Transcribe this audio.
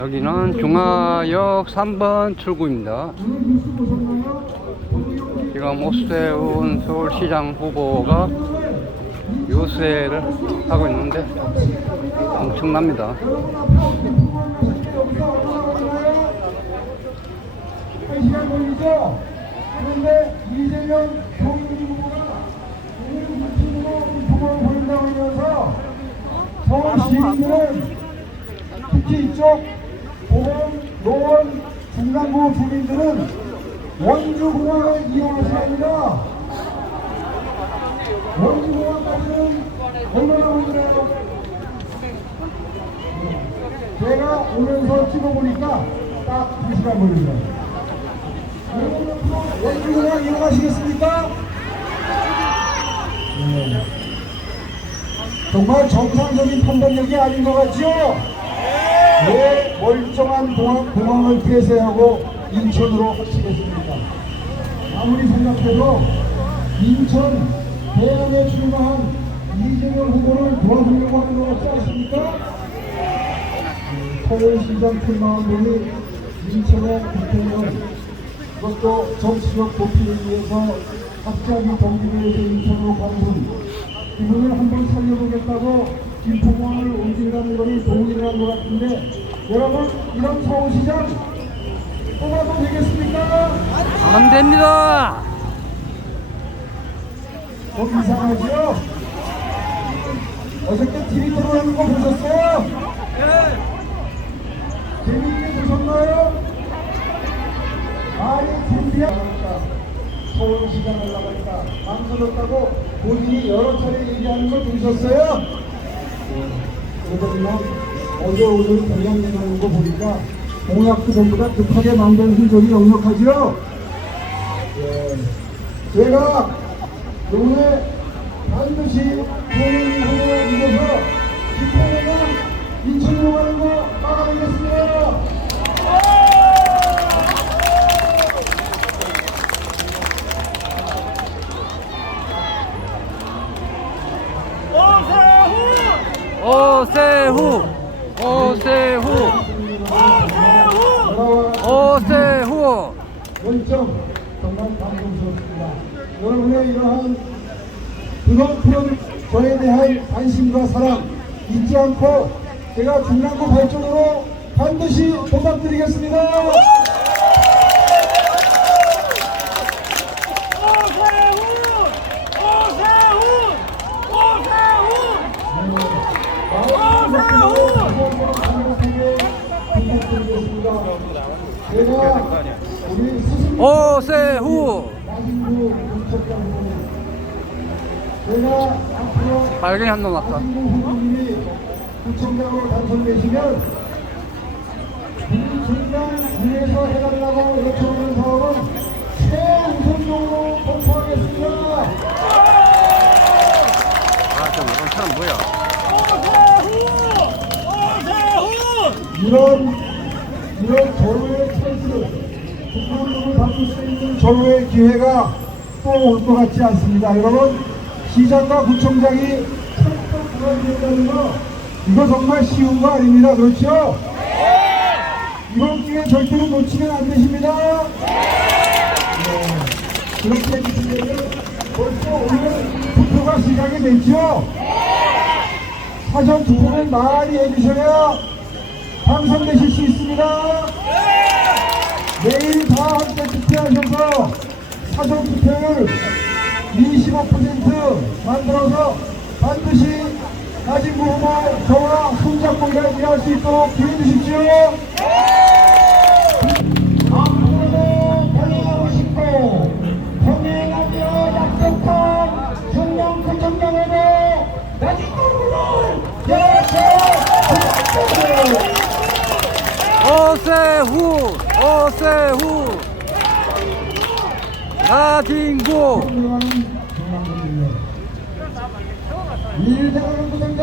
여기는 중화역 3번 출구입니다. 지금 오세훈 서울시장 후보가 유세를 하고 있는데 엄청납니다. 그런데 이재명 경기 후보가 오늘 미팅으로 후보를 보인다고 하면서 서울 시민들은 특히 이쪽 보건, 노원, 중남부 주민들은 원주공항을 이용하셔야 합니다. 원주공항까지는 얼마나 걸리나요? 제가 오면서 찍어보니까 딱 2시간 걸리더라고요. 여러분 앞으로 원주공항 이용하시겠습니까? 네. 정말 정상적인 판단력이 아닌 것 같죠? 왜 멀쩡한 공항, 공항을 폐쇄하고 인천으로 합치겠습니까? 아무리 생각해도 인천 대학에 출마한 이재명 후보를 도와주려고 하는 것 같지 않습니까? 서울시장 출마한 분이 인천의 대통령 그것도 정치적 도피를 위해서 갑자기 경기도에서 인천으로 가는 분 이분을 한번 살려보겠다고 김포공항을 옮긴다는 것이 동의를 것 같은데 여러분 이런 서울시장 뽑아도 되겠습니까? 안 됩니다! 좀 이상하죠? 어저께 TV 토론하는 거 보셨어요? 재밌게 보셨나요? 아니 준비하니까 서울시장을 나가니까 망설였다고 본인이 여러 차례 얘기하는 거 들으셨어요? 그러더니만 어제 오늘 얘기하는 거 보니까 공약도 전부 다 급하게 만든 흔적이 역력하죠? 예. 제가 요번에 반드시 후보 이겨서 오세후! 오세후! 오세후! 열정 정말 감동스럽습니다. 여러분의 이러한 그런 그런 저에 대한 관심과 사랑 잊지 않고 제가 중랑구 발전으로 반드시 보답드리겠습니다. 문첩장 제가 앞으로 빨갱이 한놈 왔다. 구청장으로 당선되시면 중간 위에서 해달라고 요청하는 사업은 최우선적으로 검토하겠습니다. 아, 저 이건 사람 뭐야? 이런 이런 절호의 찬스, 국민들을 바꿀 수 있는 절호의 기회가 또 올 것 같지 않습니다. 여러분 시장과 구청장이 척척 그만된다는 거 이거 정말 쉬운 거 아닙니다. 그렇죠? 이번 기회 절대로 놓치면 안 되십니다. 네. 그렇게 해주시면 벌써 오늘 투표가 시작이 됐죠? 사전 투표를 많이 해주셔야 당선되실 수 있습니다. 내일 다 함께 투표하셔서 사전 투표율 25% 만들어서 반드시 나진구 후보 저와 손잡고 일- 일할 수 있도록 기회 주십시오. 앞으로도 변화하고 싶고 평행하기로 약속한 중앙구청장에도 나진구 후보를 이렇게 부탁드립니다. 일 잘하는 구청장